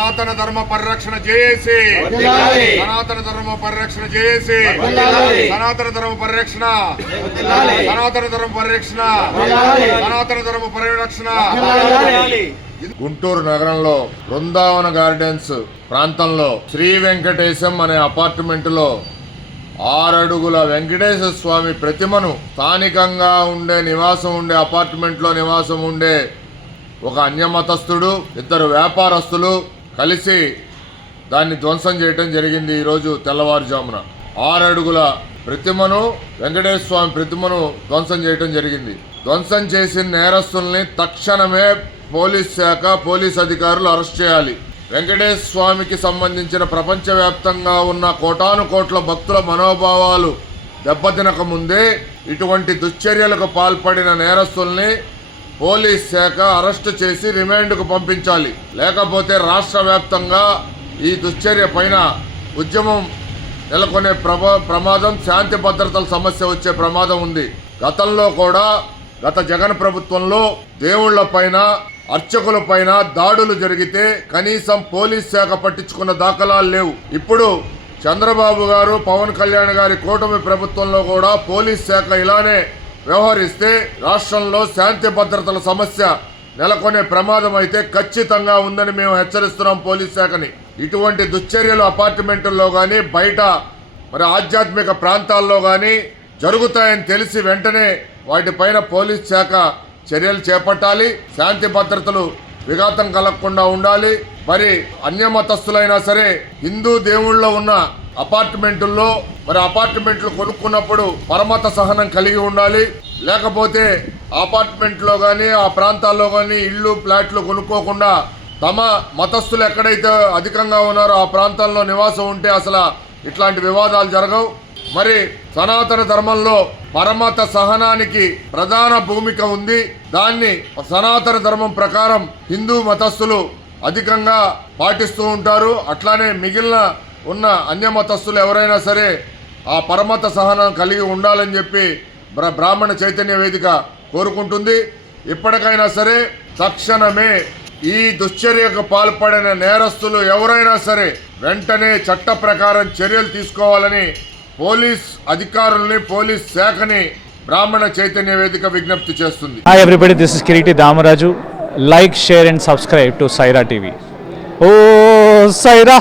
సనాతన ధర్మ పరిరక్షణ చేసి సనాతన ధర్మ పరిరక్షణ చేసి సనాతన ధర్మ పరిరక్షణ సనాతన ధర్మ పరిరక్షణ సనాతన ధర్మ పరిరక్షణ. గుంటూరు నగరంలో బృందావన గార్డెన్స్ ప్రాంతంలో శ్రీ వెంకటేశం అనే అపార్ట్మెంటులో 6 అడుగుల వెంకటేశ్వర స్వామి ప్రతిమను స్థానికంగా నివాసం ఉండే అపార్ట్మెంట్లో నివాసం ఉండే ఒక అన్యమతస్థుడు 2 వ్యాపారస్తులు కలిసి దాన్ని ధ్వంసం చేయడం జరిగింది. ఈరోజు తెల్లవారుజామున 6 అడుగుల ప్రతిమను వెంకటేశ్వర స్వామి ప్రతిమను ధ్వంసం చేయడం జరిగింది. ధ్వంసం చేసిన నేరస్తుల్ని తక్షణమే పోలీస్ శాఖ పోలీస్ అధికారులు అరెస్ట్ చేయాలి. వెంకటేశ్వర స్వామికి సంబంధించిన ప్రపంచవ్యాప్తంగా ఉన్న కోటాను కోట్ల భక్తుల మనోభావాలు దెబ్బతినక ముందే ఇటువంటి దుశ్చర్యలకు పాల్పడిన నేరస్తుల్ని పోలీస్ శాఖ అరెస్టు చేసి రిమాండ్కు పంపించాలి. లేకపోతే రాష్ట్ర వ్యాప్తంగా ఈ దుశ్చర్య పైన ఉద్యమం నెలకొనే ప్రమాదం, శాంతి భద్రతల సమస్య వచ్చే ప్రమాదం ఉంది. గతంలో కూడా గత జగన్ ప్రభుత్వంలో దేవుళ్ల పైన అర్చకుల పైన దాడులు జరిగితే కనీసం పోలీస్ శాఖ పట్టించుకున్న దాఖలాలు లేవు. ఇప్పుడు చంద్రబాబు గారు, పవన్ కళ్యాణ్ గారి కూటమి ప్రభుత్వంలో కూడా పోలీస్ శాఖ ఇలానే వ్యవహరిస్తే రాష్ట్రంలో శాంతి భద్రతల సమస్య నెలకొనే ప్రమాదం అయితే ఖచ్చితంగా ఉందని మేము హెచ్చరిస్తున్నాం పోలీస్ శాఖని. ఇటువంటి దుశ్చర్యలు అపార్ట్మెంట్ల్లో కానీ బయట ఆధ్యాత్మిక ప్రాంతాల్లో కానీ జరుగుతాయని తెలిసి వెంటనే వాటిపైన పోలీస్ శాఖ చర్యలు చేపట్టాలి. శాంతి భద్రతలు విఘాతం కలగకుండా ఉండాలి. అన్యమతస్థులైనా సరే హిందూ దేవుళ్ళలో ఉన్న అపార్ట్మెంటుల్లో అపార్ట్మెంట్లు కొనుక్కున్నప్పుడు పరమత సహనం కలిగి ఉండాలి. లేకపోతే అపార్ట్మెంట్లో కానీ ఆ ప్రాంతాల్లో కానీ ఇళ్ళు ఫ్లాట్లు కొనుక్కోకుండా తమ మతస్థులు ఎక్కడైతే అధికంగా ఉన్నారో ఆ ప్రాంతాల్లో నివాసం ఉంటే అసలు ఇట్లాంటి వివాదాలు జరగవు. సనాతన ధర్మంలో పరమత సహనానికి ప్రధాన భూమిక ఉంది. దాన్ని సనాతన ధర్మం ప్రకారం హిందూ మతస్థులు అధికంగా పాటిస్తూ ఉంటారు. అట్లానే మిగిలిన ఉన్న అన్య మతస్థులు ఎవరైనా సరే ఆ పరమత సహనం కలిగి ఉండాలని చెప్పి బ్రాహ్మణ చైతన్య వేదిక కోరుకుంటుంది. ఇప్పటికైనా సరే తక్షణమే ఈ దుశ్చర్యకు పాల్పడిన నేరస్తులు ఎవరైనా సరే వెంటనే చట్ట ప్రకారం చర్యలు తీసుకోవాలని పోలీస్ అధికారుల్ని, పోలీస్ శాఖని బ్రాహ్మణ చైతన్య వేదిక విజ్ఞప్తి చేస్తుంది. Hi everybody, this is Kireeti Damaraju. Like, share and subscribe to Saira TV. ఓ సైరా.